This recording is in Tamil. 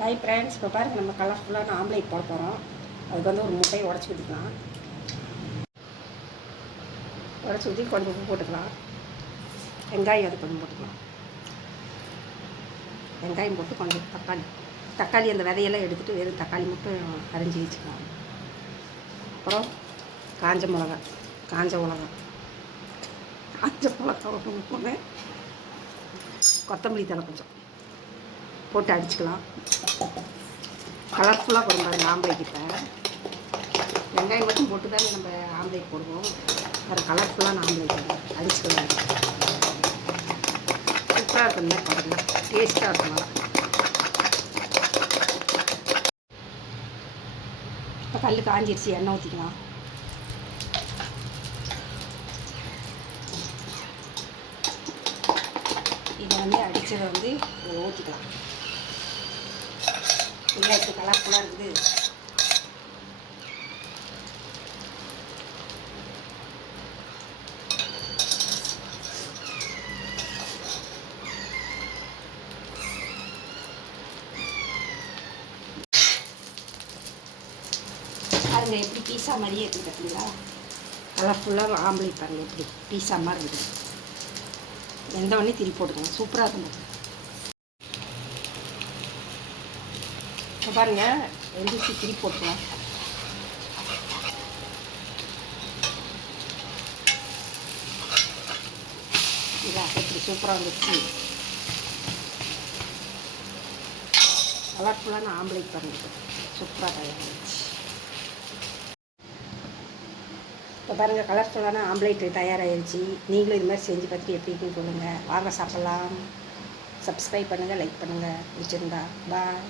ஹாய் ஃப்ரெண்ட்ஸ், இப்போ பாருங்கள் நம்ம கலர்ஃபுல்லான ஆம்லேட் போட போகிறோம். அதுக்கு வந்து ஒரு முட்டையை உடச்சி ஊற்றிக்கலாம். உடச்சி ஊற்றி கொஞ்சம் உப்பு போட்டுக்கலாம். வெங்காயம் அது கொஞ்சம் போட்டுக்கலாம். வெங்காயம் போட்டு கொஞ்சம் தக்காளி அந்த விதையெல்லாம் எடுத்துகிட்டு வெறும் தக்காளி மட்டும் அரைஞ்சி வச்சுக்கலாம். அப்புறம் காஞ்ச மிளகா போட்டு கொத்தமல்லி தழை கொஞ்சம் போட்டு அடிச்சுக்கலாம். கலர்ஃபுல்லாக போடும் பாருங்கள் ஆம்லேட். இப்போ வெங்காயம் மட்டும் போட்டு தானே நம்ம ஆம்லேட் போடுவோம். வேறு கலர்ஃபுல்லான ஆம்லேட் அடிச்சுக்கலாம். சூப்பராக இருக்கும். இந்த பாருங்கள், டேஸ்ட்டாக இருக்கும். இப்போ கல் காஞ்சிருச்சு, எண்ணெய் ஊற்றிக்கலாம். இதை வந்து அடித்ததை வந்து ஊற்றிக்கலாம். வெங்காயத்து கலர்ஃபுல்லாக இருக்குது. பாருங்க எப்படி பீஸா மாதிரியே இருக்குது பார்த்தீங்களா? கலர்ஃபுல்லாக ஆம்லேட் பாருங்கள் எப்படி பீஸா மாதிரி இருக்குது. எந்த ஒன்றே திருப்பி போட்டுக்கோங்க, சூப்பராக இருக்கும். இப்போ பாருங்கள், எந்திரிச்சு திருப்பி போட்டுக்கலாம். இதான் எப்படி சூப்பராக வந்துச்சு. கலர்ஃபுல்லான ஆம்லேட் பாருங்கள், சூப்பராக தயாராகிடுச்சு. இப்போ பாருங்கள், கலர்ஃபுல்லான ஆம்லேட் தயாராகிடுச்சு. நீங்களும் இது மாதிரி செஞ்சு பார்த்துட்டு எப்படி இருக்குன்னு சொல்லுங்கள். வாங்க சாப்பிட்லாம். சப்ஸ்கிரைப் பண்ணுங்கள், லைக் பண்ணுங்கள். பிடிச்சிருந்தா பாய்.